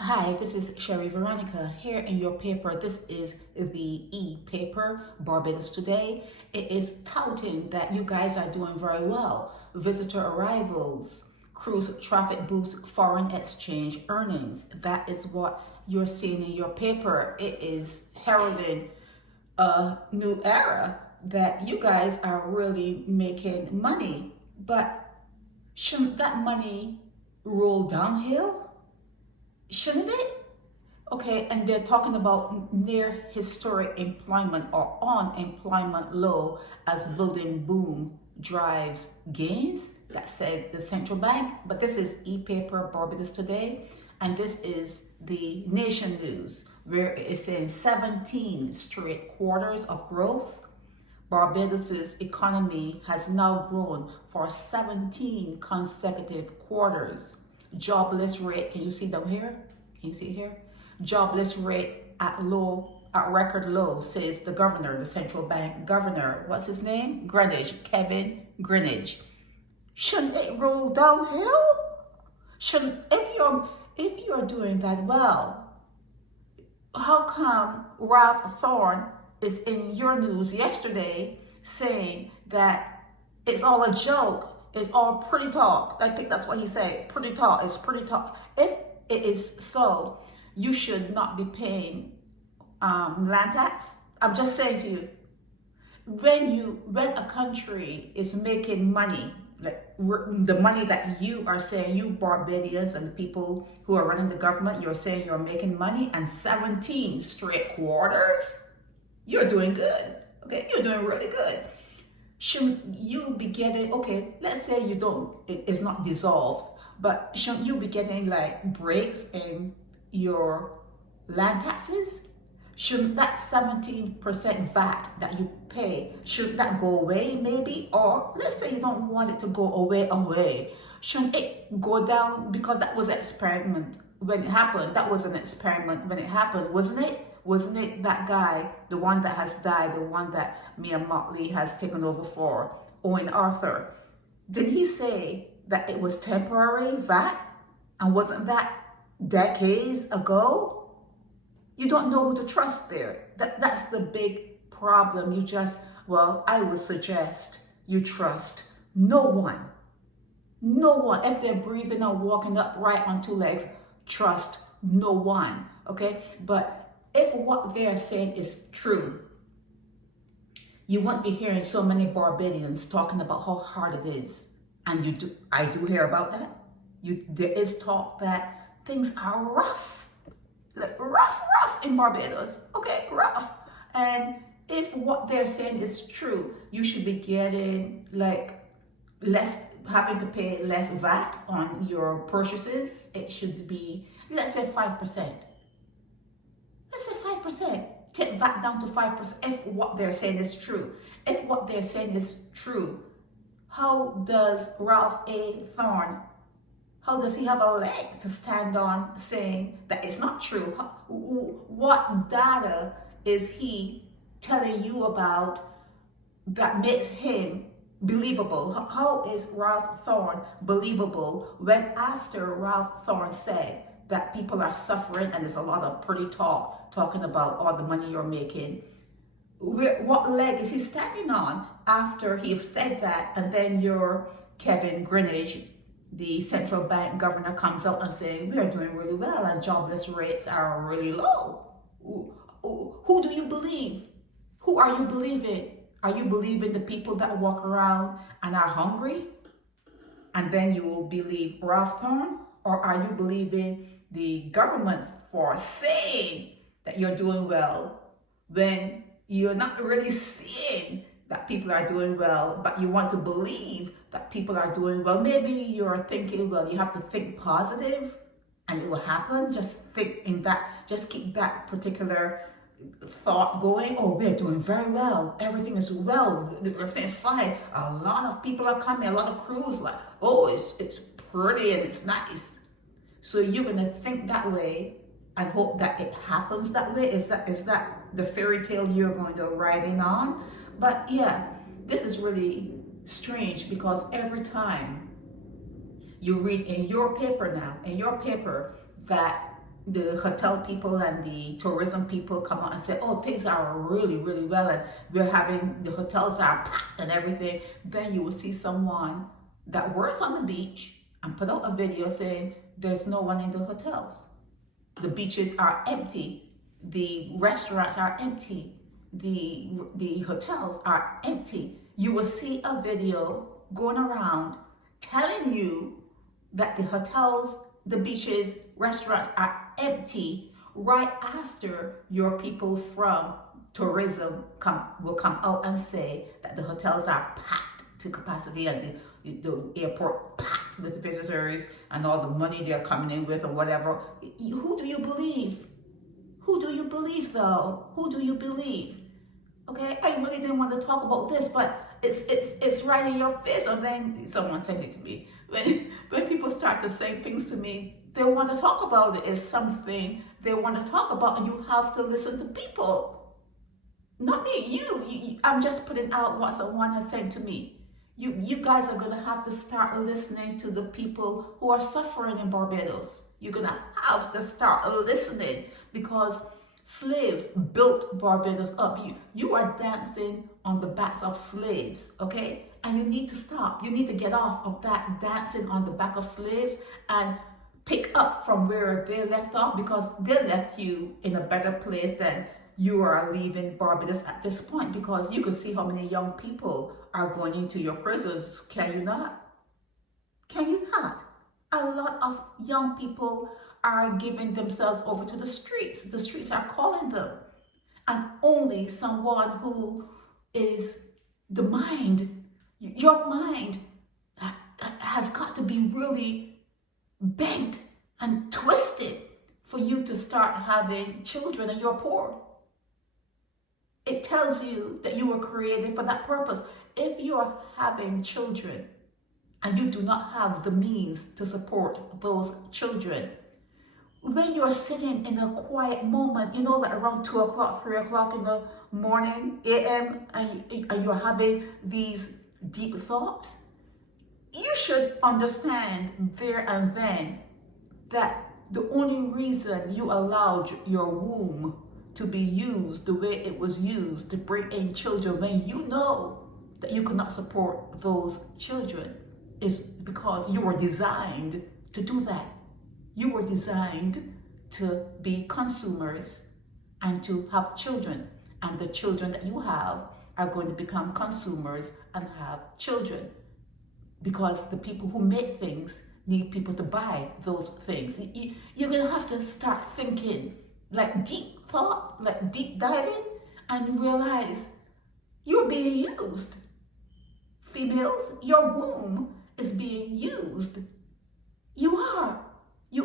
Hi, this is Sherry Veronica here in your paper. This is the e-paper, Barbados Today. It is touting that you guys are doing very well. Visitor arrivals, cruise traffic boosts foreign exchange earnings. That is what you're seeing in your paper. It is heralding a new era that you guys are really making money. But shouldn't that money roll downhill? Shouldn't it? Okay, and they're talking about near historic employment or unemployment low as building boom drives gains. That said the central bank. But this is e-paper Barbados Today, and this is the Nation News, where it is saying 17 straight quarters of growth. Barbados's economy has now grown for 17 consecutive quarters. Jobless rate, can you see down here? Can you see here? Jobless rate at record low, says the governor, the central bank governor. What's his name? Greenidge, Kevin Greenidge. Shouldn't it roll downhill? Shouldn't if you're doing that well, how come Ralph Thorne is in your news yesterday saying that it's all a joke, it's all pretty talk? I think that's what he said. Pretty talk, it's pretty talk. If it is so, you should not be paying land tax. I'm just saying to you, when a country is making money, like the money that you are saying, you Barbadians and the people who are running the government, you're saying you're making money, and 17 straight quarters, you're doing good. Okay, you're doing really good. Shouldn't you be getting, okay, let's say you don't, it's not dissolved, but shouldn't you be getting like breaks in your land taxes? Shouldn't that 17% VAT that you pay, shouldn't that go away maybe? Or let's say you don't want it to go away. Shouldn't it go down? Because that was an experiment when it happened. That was an experiment when it happened, wasn't it? Wasn't it that guy, the one that has died, the one that Mia Motley has taken over for, Owen Arthur? Did he say that it was temporary VAT? And wasn't that decades ago? You don't know who to trust there. That's the big problem. Well, I would suggest you trust no one. No one. If they're breathing and walking upright on two legs, trust no one. Okay? But if what they're saying is true, you won't be hearing so many Barbadians talking about how hard it is. And I do hear about that. There is talk that things are rough. Like rough in Barbados. Okay, rough. And if what they're saying is true, you should be getting like having to pay less VAT on your purchases. It should be, let's say 5%. Let's say 5%. Take VAT down to 5% if what they're saying is true. If what they're saying is true, how does Ralph A. Thorne, how does he have a leg to stand on saying that it's not true? What data is he telling you about that makes him believable? How is Ralph Thorne believable when after Ralph Thorne said that people are suffering and there's a lot of pretty talking about all the money you're making? What leg is he standing on after he said that, and then your Kevin Greenidge, the central bank governor, comes out and saying we are doing really well and jobless rates are really low? Who do you believe? Who are you believing? Are you believing the people that walk around and are hungry? And then you will believe Ralph Thorne? Or are you believing the government for saying that you're doing well when you're not really seeing that people are doing well, but you want to believe that people are doing well? Maybe you're thinking, well, you have to think positive and it will happen. Just think in that, just keep that particular thought going. Oh, we're doing very well. Everything is well. Everything is fine. A lot of people are coming. A lot of crews like, oh, it's pretty and it's nice. So you're gonna think that way and hope that it happens that way. Is that the fairy tale you're going to ride in on? But yeah, this is really strange because every time you read in your paper now, that the hotel people and the tourism people come out and say, oh, things are really, really well, and the hotels are packed and everything, then you will see someone that works on the beach and put out a video saying there's no one in the hotels. The beaches are empty. The restaurants are empty. The hotels are empty. You will see a video going around telling you that the hotels, the beaches, restaurants are empty right after your people from tourism will come out and say that the hotels are packed to capacity and the airport packed with visitors and all the money they're coming in with or whatever. Who do you believe? Who do you believe though? Who do you believe? Okay, I really didn't want to talk about this, but it's right in your face. And then someone sent it to me. When people start to say things to me, they want to talk about it. It's something they want to talk about, and you have to listen to people. Not me, you. I'm just putting out what someone has said to me. You guys are going to have to start listening to the people who are suffering in Barbados. You're going to have to start listening, because slaves built Barbados up. You are dancing on the backs of slaves, okay? And you need to stop. You need to get off of that dancing on the back of slaves and pick up from where they left off, because they left you in a better place than you are leaving Barbados at this point, because you can see how many young people are going into your prisons. Can you not? Can you not? A lot of young people are giving themselves over to the streets. The streets are calling them. And only someone who is the mind, your mind has got to be really bent and twisted for you to start having children and you're poor. It tells you that you were created for that purpose. If you're having children and you do not have the means to support those children, when you're sitting in a quiet moment, like around 2 o'clock, 3 o'clock in the morning, a.m., and you're having these deep thoughts, you should understand there and then that the only reason you allowed your womb to be used the way it was used to bring in children, when you know that you cannot support those children, is because you were designed to do that. You were designed to be consumers and to have children. And the children that you have are going to become consumers and have children. Because the people who make things need people to buy those things. You're going to have to start thinking, like deep thought, like deep diving, and realize you're being used. Females, your womb is being used. You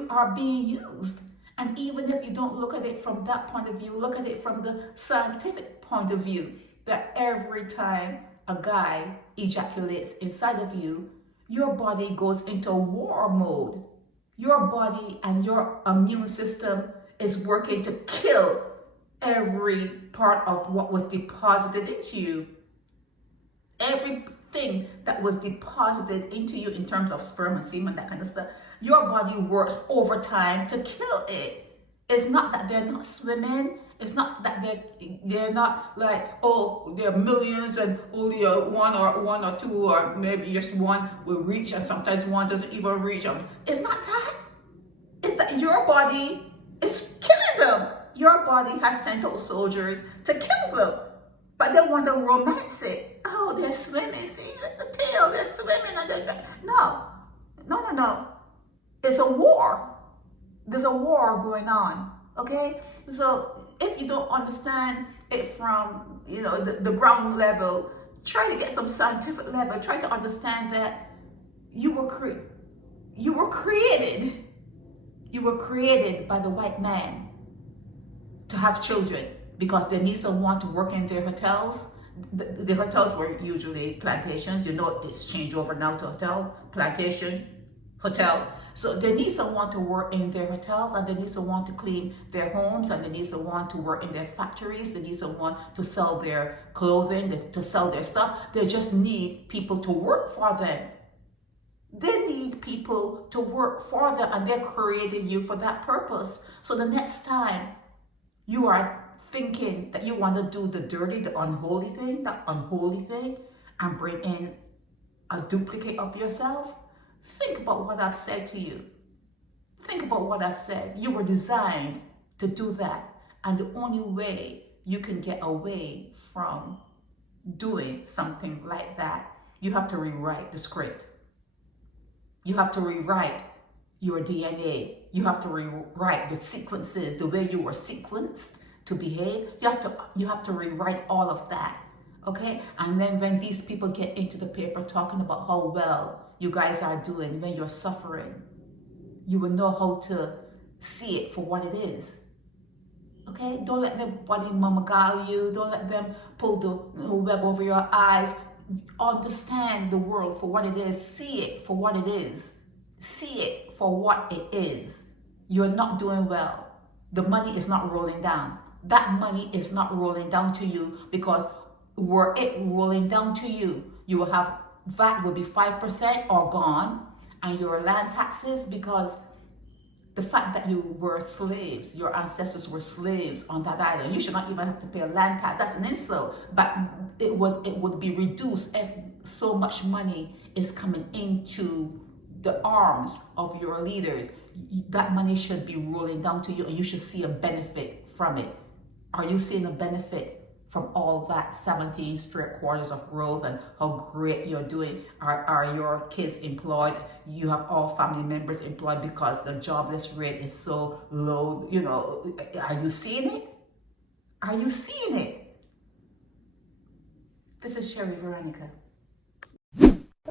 are being used. And even if you don't look at it from that point of view, look at it from the scientific point of view, that every time a guy ejaculates inside of you, your body goes into war mode. Your body and your immune system is working to kill every part of what was deposited into you. Everything that was deposited into you in terms of sperm and semen, that kind of stuff, your body works overtime to kill it. It's not that they're not swimming. It's not that they're not like, oh, there are millions and only one or two or maybe just one will reach, and sometimes one doesn't even reach them. It's not that. It's that your body is killing them. Your body has sent out soldiers to kill them, but they want to romance it. Oh, they're swimming. See the tail, they're swimming and they're no. It's a war. There's a war going on. Okay, so if you don't understand it from the ground level, try to get some scientific level. Try to understand that you were created by the white man to have children, because they need someone to work in their hotels. The hotels were usually plantations. It's changed over now to hotel, plantation, hotel. So they need someone to work in their hotels, and they need someone to clean their homes, and they need someone to work in their factories. They need someone to sell their clothing, to sell their stuff. They just need people to work for them. They need people to work for them, and they're creating you for that purpose. So the next time you are thinking that you want to do the dirty, the unholy thing, and bring in a duplicate of yourself, think about what I've said to you. Think about what I've said. You were designed to do that. And the only way you can get away from doing something like that, you have to rewrite the script. You have to rewrite your DNA. You have to rewrite the sequences, the way you were sequenced to behave. You have to rewrite all of that. Okay? And then when these people get into the paper talking about how well you guys are doing, when you're suffering, you will know how to see it for what it is. Okay? Don't let nobody mamagal you. Don't let them pull the web over your eyes. Understand the world for what it is. See it for what it is. See it for what it is. You're not doing well. The money is not rolling down. That money is not rolling down to you, because were it rolling down to you, you will have, VAT will be 5% or gone, and your land taxes, because the fact that you were slaves, your ancestors were slaves on that island, you should not even have to pay a land tax. That's an insult, but it would be reduced if so much money is coming into the arms of your leaders. That money should be rolling down to you, and you should see a benefit from it. Are you seeing a benefit from all that 17 straight quarters of growth and how great you're doing? Are your kids employed? You have all family members employed because the jobless rate is so low. You know, are you seeing it? Are you seeing it? This is Sherry Veronica.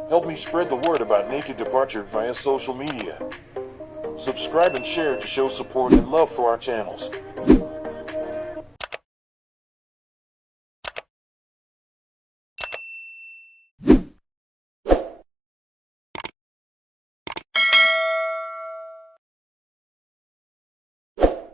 Help me spread the word about Naked Departure via social media. Subscribe and share to show support and love for our channels.